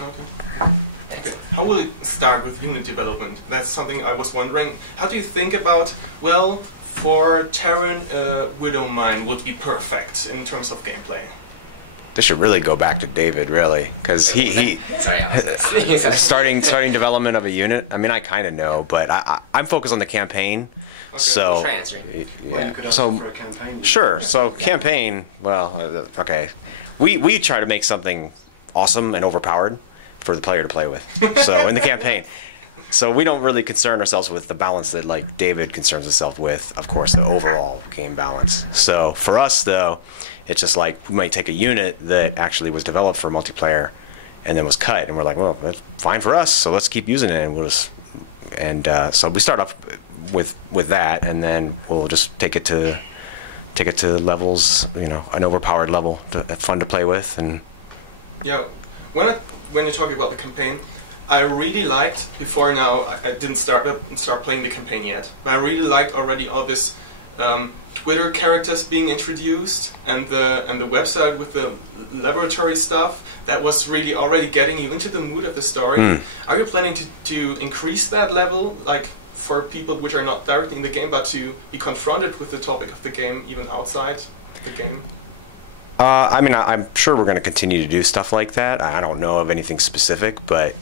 Okay. Okay. How will it start with unit development? That's something I was wondering. How do you think about, well, for Terran, Widow Mine would be perfect in terms of gameplay? This should really go back to David, really, because he starting development of a unit. I mean, I kind of know, but I'm focused on the campaign. Okay. So, Well, you could ask so for a campaign. sure. So campaign. Well, okay. We try to make something awesome and overpowered for the player to play with. So in the campaign. So we don't really concern ourselves with the balance that like David concerns himself with, of course, the overall game balance. So for us though, it's just like we might take a unit that actually was developed for multiplayer and then was cut, and we're like, well, that's fine for us, so let's keep using it, and we'll just so we start off with that, and then we'll just take it to levels, you know, an overpowered level, fun to play with. And yeah, when you're talking about the campaign, I really liked, before now, I didn't start playing the campaign yet, but I really liked already all this Twitter characters being introduced, and the website with the laboratory stuff. That was really already getting you into the mood of the story. Are you planning to increase that level, like for people which are not directly in the game, but to be confronted with the topic of the game even outside the game? I mean, I'm sure we're going to continue to do stuff like that. I don't know of anything specific, but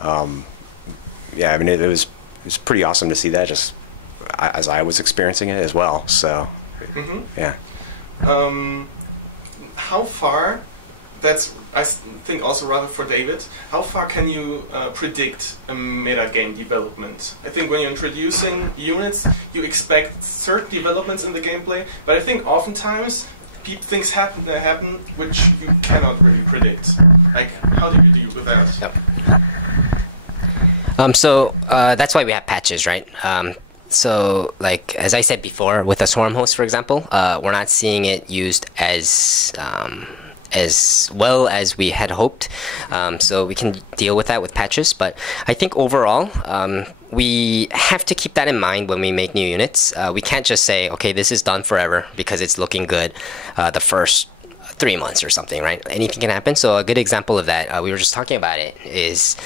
yeah, I mean, it was pretty awesome to see that, just as I was experiencing it as well. So, yeah. How far? That's, I think, also rather for David. How far can you predict a meta game development? I think when you're introducing units, you expect certain developments in the gameplay, but I think oftentimes things happen which you cannot really predict. Like, how do you deal with that? Yep. So that's why we have patches, right? So, like as I said before, with a swarm host, for example, we're not seeing it used as well as we had hoped. So we can deal with that with patches. But I think overall, we have to keep that in mind when we make new units. We can't just say, okay, this is done forever because it's looking good the first 3 months or something, right? Anything can happen. So a good example of that, we were just talking about it, is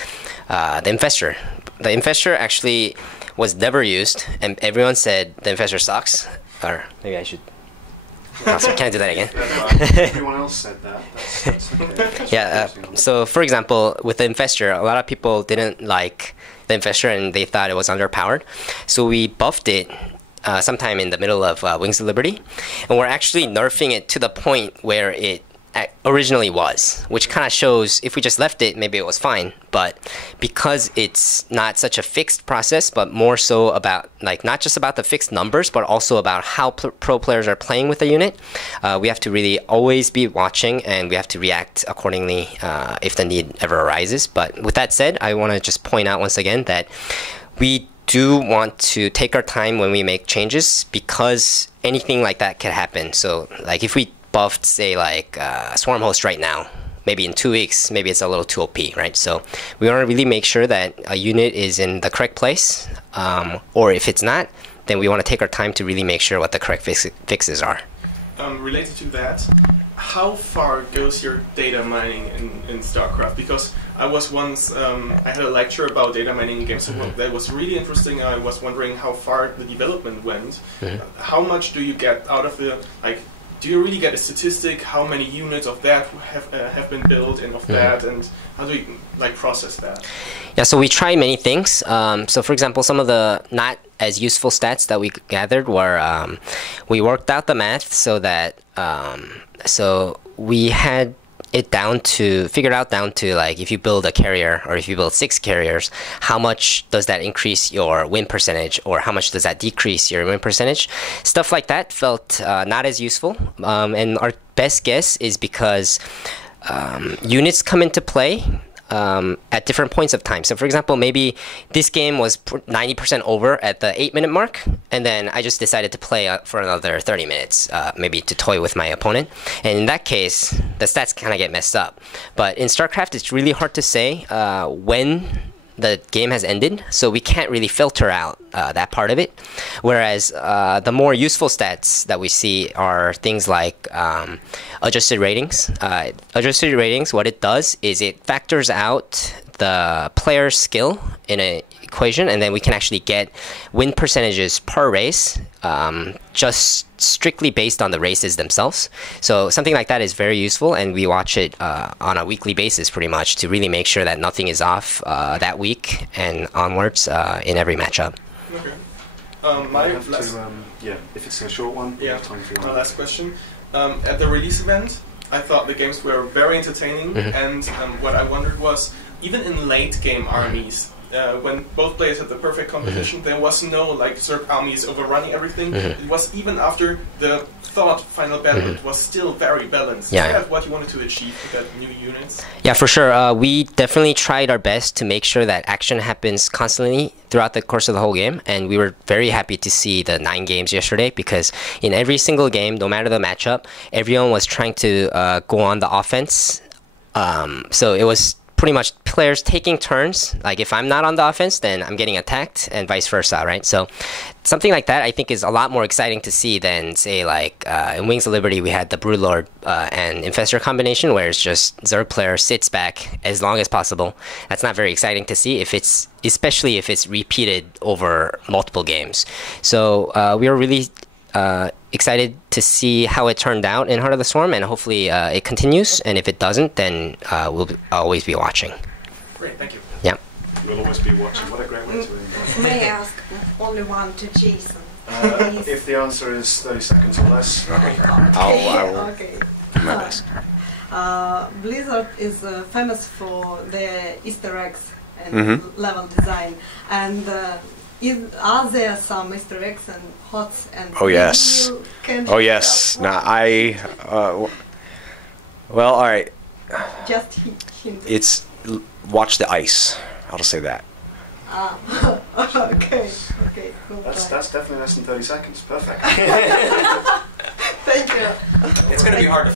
the Infestor. The Infestor actually was never used, and everyone said the Infestor sucks. Or maybe I should... Oh, so can't do that again. Everyone else said that. That's okay. Yeah, so for example, with the Infestor, a lot of people didn't like the Infestor and they thought it was underpowered. So we buffed it sometime in the middle of Wings of Liberty, and we're actually nerfing it to the point where it originally was, which kind of shows if we just left it, maybe it was fine. But because it's not such a fixed process, but more so about, like, not just about the fixed numbers, but also about how pro players are playing with the unit, we have to really always be watching, and we have to react accordingly if the need ever arises. But with that said, I want to just point out once again that we do want to take our time when we make changes, because anything like that can happen. So, like, if we buffed, say, like Swarm Host right now, maybe in 2 weeks, maybe it's a little too OP, right? So we want to really make sure that a unit is in the correct place, or if it's not, then we want to take our time to really make sure what the correct fixes are. Related to that, how far goes your data mining in StarCraft? Because I was once, I had a lecture about data mining in games, that was really interesting. I was wondering how far the development went. How much do you get out of the, like, do you really get a statistic how many units of that have been built and of that, and how do you like process that? Yeah, so we try many things. So for example, some of the not as useful stats that we gathered were we worked out the math so that so we had it figured out down to, like, if you build a carrier or if you build 6 carriers, how much does that increase your win percentage, or how much does that decrease your win percentage? Stuff like that felt not as useful, and our best guess is because units come into play at different points of time. So for example, maybe this game was 90% over at the 8-minute mark, and then I just decided to play for another 30 minutes, maybe to toy with my opponent. And in that case, the stats kind of get messed up. But in StarCraft, it's really hard to say when the game has ended, so we can't really filter out that part of it. Whereas the more useful stats that we see are things like adjusted ratings. Adjusted ratings, what it does is it factors out the player's skill in an equation, and then we can actually get win percentages per race just strictly based on the races themselves. So something like that is very useful, and we watch it on a weekly basis pretty much to really make sure that nothing is off that week and onwards in every matchup. Okay. Yeah, if it's a short one, yeah. time for My last question. At the release event, I thought the games were very entertaining, and what I wondered was, even in late game armies, when both players had the perfect competition, there was no like Zerg armies overrunning everything. It was even after the thought final battle, it was still very balanced. Yeah. Is that what you wanted to achieve with that new units? Yeah, for sure. We definitely tried our best to make sure that action happens constantly throughout the course of the whole game, and we were very happy to see the 9 games yesterday, because in every single game, no matter the matchup, everyone was trying to go on the offense. So it was pretty much players taking turns. Like if I'm not on the offense, then I'm getting attacked, and vice versa, right? So something like that I think is a lot more exciting to see than, say, like in Wings of Liberty we had the Broodlord and Infestor combination, where it's just Zerg player sits back as long as possible. That's not very exciting to see, especially if it's repeated over multiple games. So we were really excited to see how it turned out in Heart of the Swarm, and hopefully it continues, and if it doesn't, then we'll always be watching. Great, thank you. Yeah. We'll always be watching. What a great way to end. May I ask only one to Jason? If the answer is 30 seconds or less. Okay. I will Okay. do my best. Blizzard is famous for their Easter eggs and level design, and are there some Easter eggs and HOTS and? Oh yes. Oh yes. Now well, all right. Just hint. It's watch the ice. I'll just say that. Okay. Okay. Cool. That's definitely less than 30 seconds. Perfect.